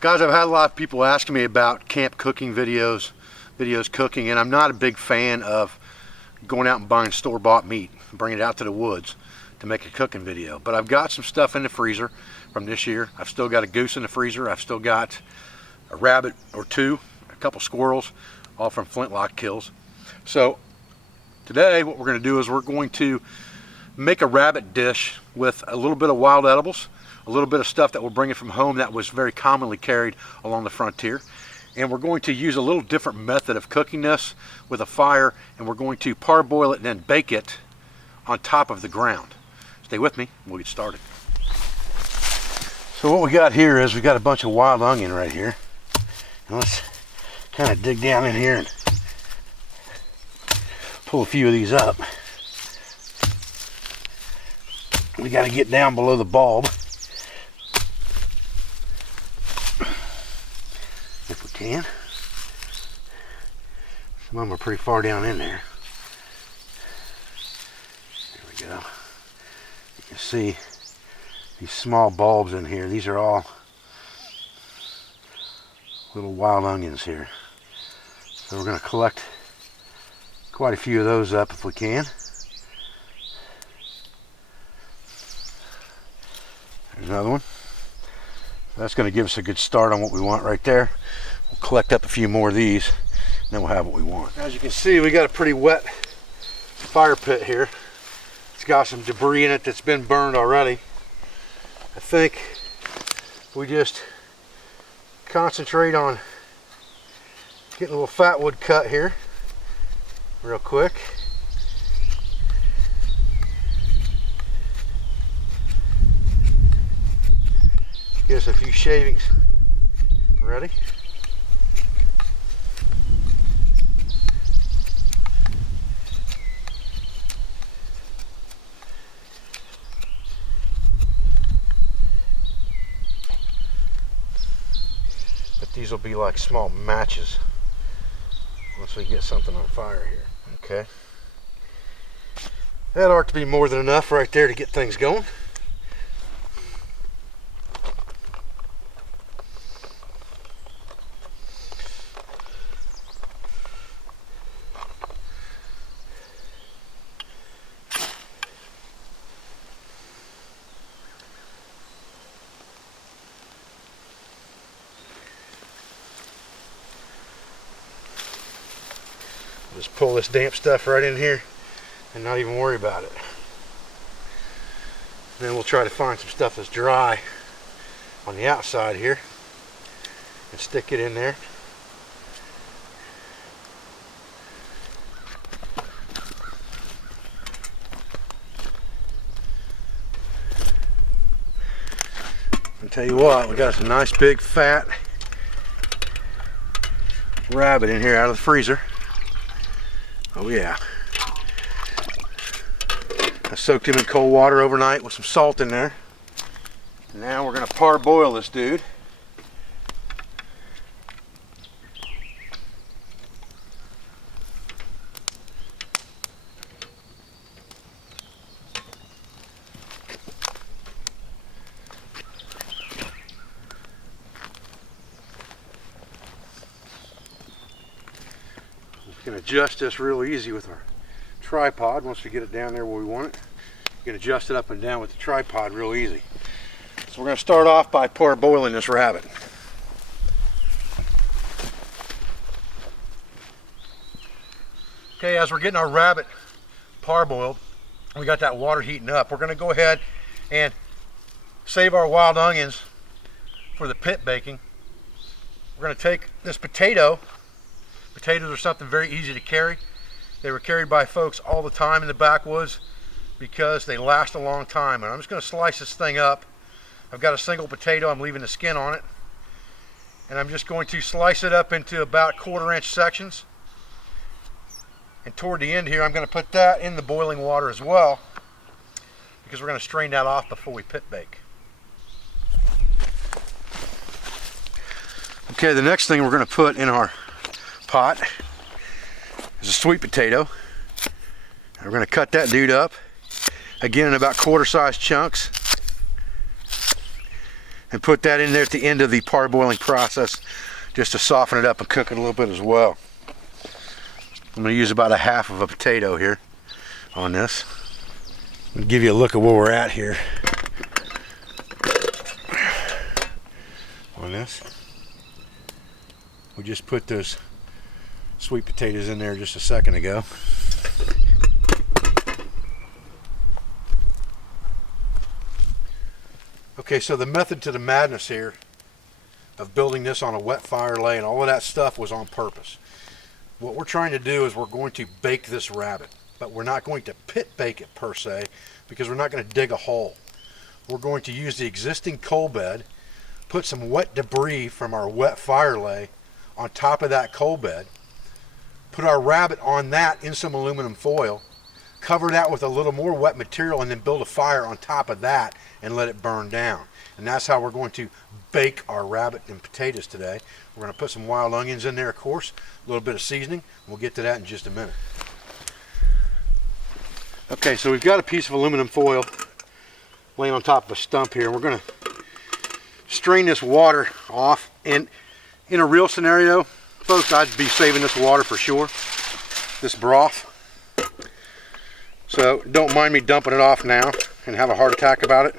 Guys, I've had a lot of people asking me about camp cooking videos cooking, and I'm not a big fan of going out and buying store-bought meat and bringing it out to the woods to make a cooking video. But I've got some stuff in the freezer from this year. I've still got a goose in the freezer. I've still got a rabbit or two, a couple squirrels, all from flintlock kills. So today what we're going to do is we're going to make a rabbit dish with a little bit of wild edibles, a little bit of stuff that we're bringing from home that was very commonly carried along the frontier. And we're going to use a little different method of cooking this with a fire, and we're going to parboil it and then bake it on top of the ground. Stay with me, we'll get started. So what we got here is we got a bunch of wild onion right here. And let's kind of dig down in here and pull a few of these up. We got to get down below the bulb if we can. Some of them are pretty far down in there. There we go. You can see these small bulbs in here. These are all little wild onions here. So we're going to collect quite a few of those up if we can. There's another one. That's going to give us a good start on what we want right there. We'll collect up a few more of these, and then we'll have what we want. As you can see, we got a pretty wet fire pit here. It's got some debris in it that's been burned already. I think we just concentrate on getting a little fat wood cut here real quick. Get us a few shavings ready. But these will be like small matches once we get something on fire here. Okay. That ought to be more than enough right there to get things going. Just pull this damp stuff right in here and not even worry about it. Then we'll try to find some stuff that's dry on the outside here and stick it in there. I'll tell you what, we got some nice big fat rabbit in here out of the freezer. Oh yeah. I soaked him in cold water overnight with some salt in there. Now we're going to parboil this dude. We can adjust this real easy with our tripod once we get it down there where we want it. You can adjust it up and down with the tripod real easy. So we're going to start off by parboiling this rabbit. Okay, as we're getting our rabbit parboiled, we got that water heating up. We're going to go ahead and save our wild onions for the pit baking. We're going to take this potato. Potatoes are something very easy to carry. They were carried by folks all the time in the backwoods because they last a long time. And I'm just going to slice this thing up. I've got a single potato. I'm leaving the skin on it. And I'm just going to slice it up into about 1/4 inch sections. And toward the end here, I'm going to put that in the boiling water as well, because we're going to strain that off before we pit bake. Okay, the next thing we're going to put in our pot is a sweet potato. And we're going to cut that dude up again in about 1/4 size chunks. and put that in there at the end of the parboiling process just to soften it up and cook it a little bit as well. I'm going to use about a half of a potato here on this. I'll give you a look at where we're at here on this. We just put those sweet potatoes in there just a second ago. Okay, so the method to the madness here of building this on a wet fire lay and all of that stuff was on purpose. What we're trying to do is we're going to bake this rabbit, but we're not going to pit bake it per se, because we're not going to dig a hole. We're going to use the existing coal bed, put some wet debris from our wet fire lay on top of that coal bed, put our rabbit on that in some aluminum foil, cover that with a little more wet material, and then build a fire on top of that and let it burn down. And that's how we're going to bake our rabbit and potatoes today. We're going to put some wild onions in there, of course, a little bit of seasoning. We'll get to that in just a minute. Okay, so we've got a piece of aluminum foil laying on top of a stump here. We're going to strain this water off, and in a real scenario, folks, I'd be saving this water for sure, this broth. So don't mind me dumping it off now and have a heart attack about it.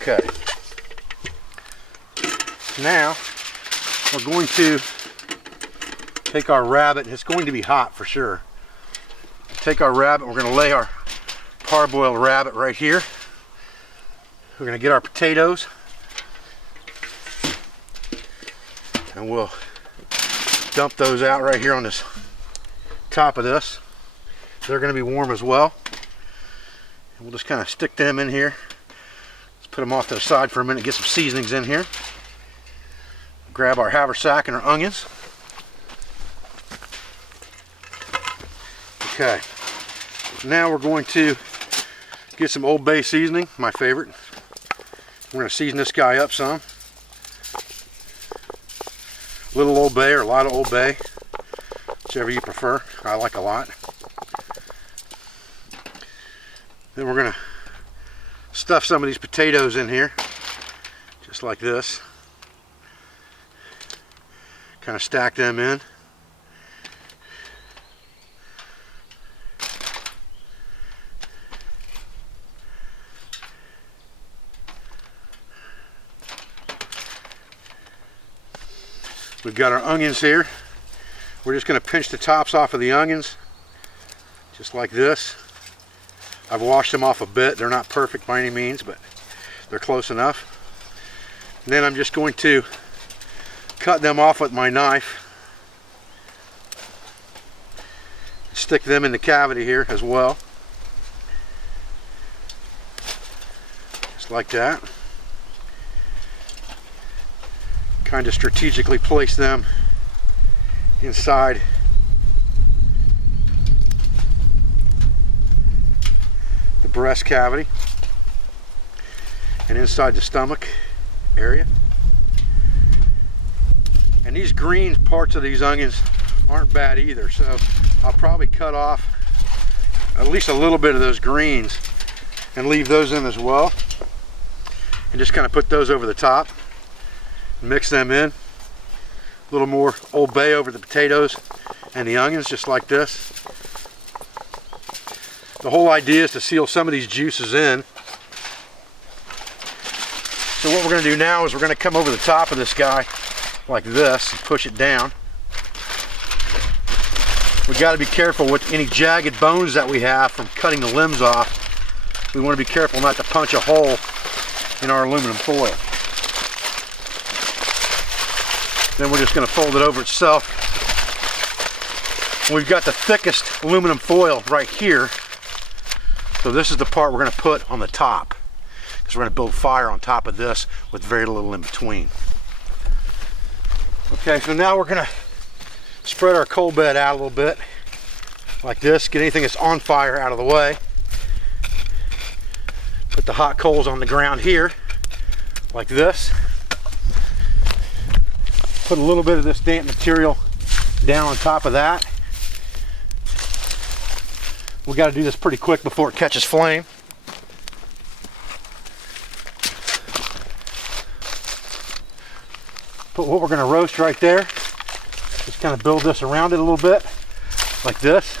Okay. Now we're going to take our rabbit. It's going to be hot for sure. Take our rabbit. We're going to lay our parboiled rabbit right here. We're going to get our potatoes, and we'll dump those out right here on this top of this. They're going to be warm as well. And we'll just kind of stick them in here. Let's put them off to the side for a minute, get some seasonings in here. Grab our haversack and our onions. Okay, now we're going to get some Old Bay seasoning, my favorite. We're going to season this guy up some. Little Old Bay or a lot of Old Bay, whichever you prefer. I like a lot. Then we're going to stuff some of these potatoes in here, just like this. Kind of stack them in. We've got our onions here. We're just going to pinch the tops off of the onions, just like this. I've washed them off a bit. They're not perfect by any means, but they're close enough. And then I'm just going to cut them off with my knife. Stick them in the cavity here as well. Just like that. Kind of strategically place them inside the breast cavity and inside the stomach area. And these green parts of these onions aren't bad either, so I'll probably cut off at least a little bit of those greens and leave those in as well, and just kind of put those over the top. Mix them in. A little more Old Bay over the potatoes and the onions, just like this. The whole idea is to seal some of these juices in. So what we're going to do now is we're going to come over the top of this guy like this and push it down. We've got to be careful with any jagged bones that we have from cutting the limbs off. We want to be careful not to punch a hole in our aluminum foil. Then we're just going to fold it over itself. We've got the thickest aluminum foil right here. So this is the part we're going to put on the top, because we're going to build fire on top of this with very little in between. Okay, so now we're going to spread our coal bed out a little bit like this. Get anything that's on fire out of the way. Put the hot coals on the ground here like this. Put a little bit of this damp material down on top of that. We got to do this pretty quick before it catches flame. Put what we're going to roast right there. Just kind of build this around it a little bit, like this.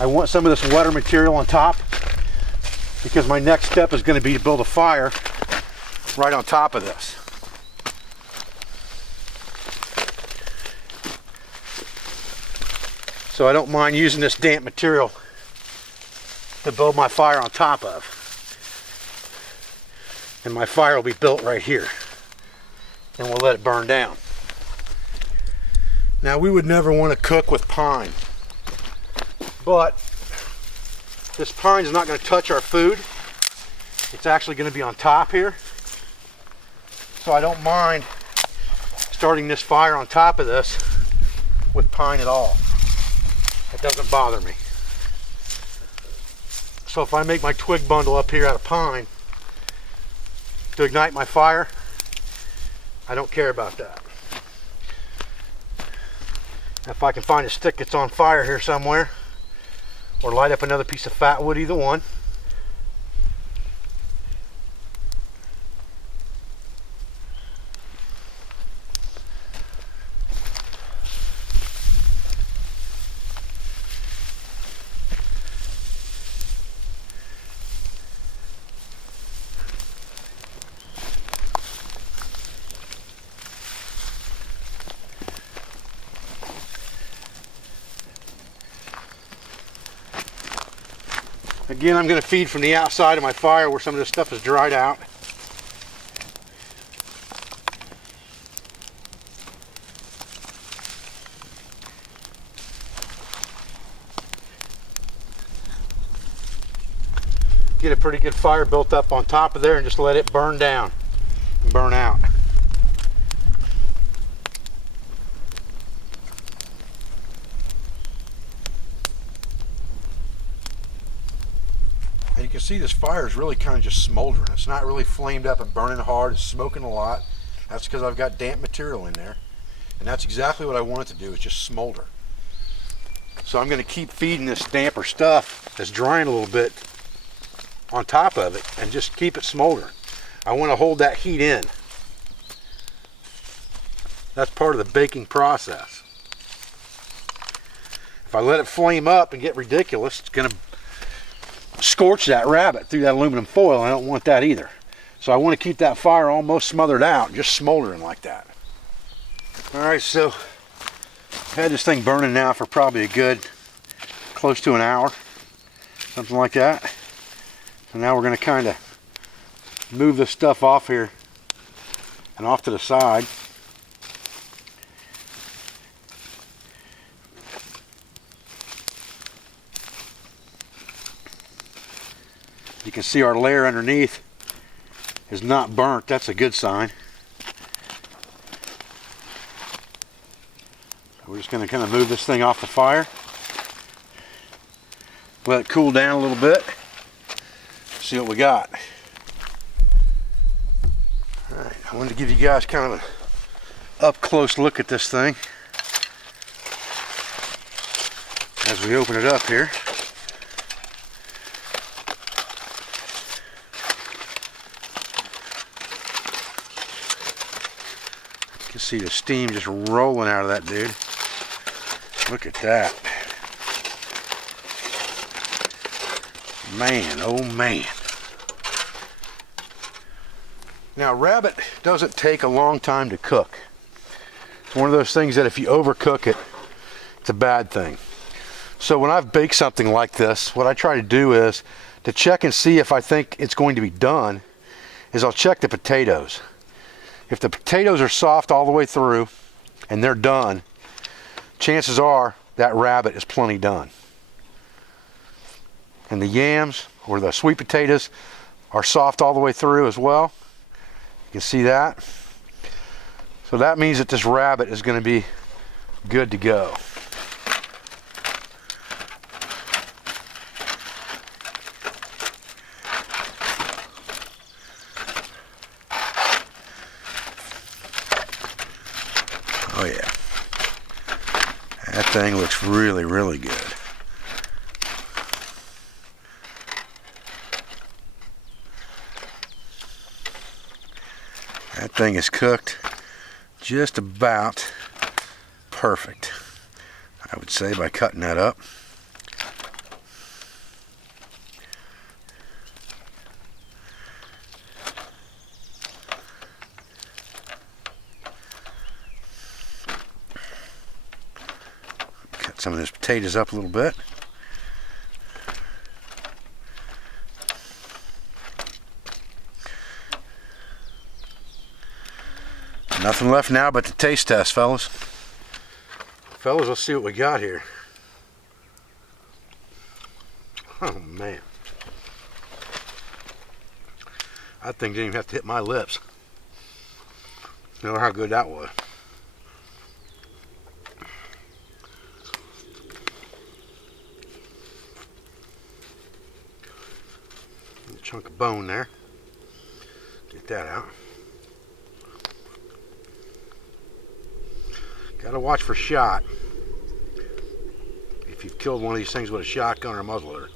I want some of this wetter material on top because my next step is going to be to build a fire right on top of this. So I don't mind using this damp material to build my fire on top of. And my fire will be built right here. And we'll let it burn down. Now we would never want to cook with pine. But this pine is not going to touch our food. It's actually going to be on top here. So I don't mind starting this fire on top of this with pine at all. It doesn't bother me. So if I make my twig bundle up here out of pine to ignite my fire, I don't care about that. If I can find a stick that's on fire here somewhere, or light up another piece of fat wood, either one. Again, I'm going to feed from the outside of my fire where some of this stuff is dried out. Get a pretty good fire built up on top of there and just let it burn down and burn out. And you can see this fire is really kind of just smoldering. It's not really flamed up and burning hard. It's smoking a lot. That's because I've got damp material in there. And that's exactly what I want it to do, is just smolder. So I'm going to keep feeding this damper stuff that's drying a little bit on top of it and just keep it smoldering. I want to hold that heat in. That's part of the baking process. If I let it flame up and get ridiculous, it's going to scorch that rabbit through that aluminum foil. I don't want that either. So I want to keep that fire almost smothered out, just smoldering like that. Alright, so I've had this thing burning now for probably a good close to an hour, something like that. So now we're going to kind of move this stuff off here and off to the side. You can see our layer underneath is not burnt. That's a good sign. So we're just going to kind of move this thing off the fire. Let it cool down a little bit. See what we got. Alright, I wanted to give you guys kind of an up close look at this thing as we open it up here. You can see the steam just rolling out of that dude. Look at that. Man, oh man. Now, rabbit doesn't take a long time to cook. It's one of those things that if you overcook it, it's a bad thing. So when I've baked something like this, what I try to do is to check and see if I think it's going to be done, is I'll check the potatoes. If the potatoes are soft all the way through and they're done, chances are that rabbit is plenty done. And the yams or the sweet potatoes are soft all the way through as well. You can see that. So that means that this rabbit is going to be good to go. Oh yeah. That thing looks really, really good. That thing is cooked just about perfect, I would say, by cutting that up. Cut some of those potatoes up a little bit. Nothing left now but the taste test, fellas. Fellas, let's see what we got here. Oh man, that thing didn't even have to hit my lips. You know how good that was. A chunk of bone there. Get that out. Gotta watch for shot if you've killed one of these things with a shotgun or a muzzleloader.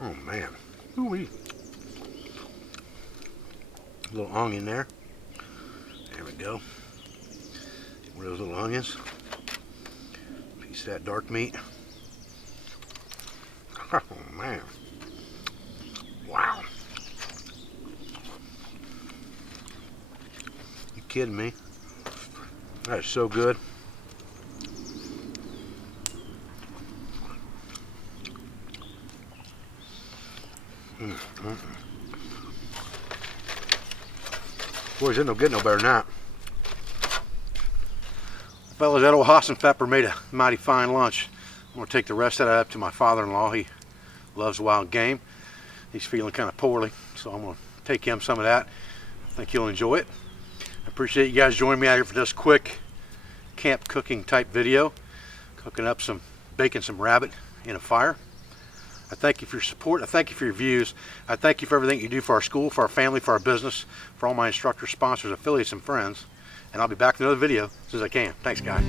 Oh man, ooh-wee. A little onion there. There we go. One of those little onions. Piece of that dark meat. Oh man. Wow. You kidding me? That is so good. Boys, it don't get no better than that. Fellas, that old Hassenpfeffer made a mighty fine lunch. I'm going to take the rest of that up to my father-in-law. He loves wild game. He's feeling kind of poorly, so I'm going to take him some of that. I think he'll enjoy it. I appreciate you guys joining me out here for this quick camp cooking type video. Cooking up baking some rabbit in a fire. I thank you for your support. I thank you for your views. I thank you for everything you do for our school, for our family, for our business, for all my instructors, sponsors, affiliates, and friends. And I'll be back with another video as soon as I can. Thanks, guys.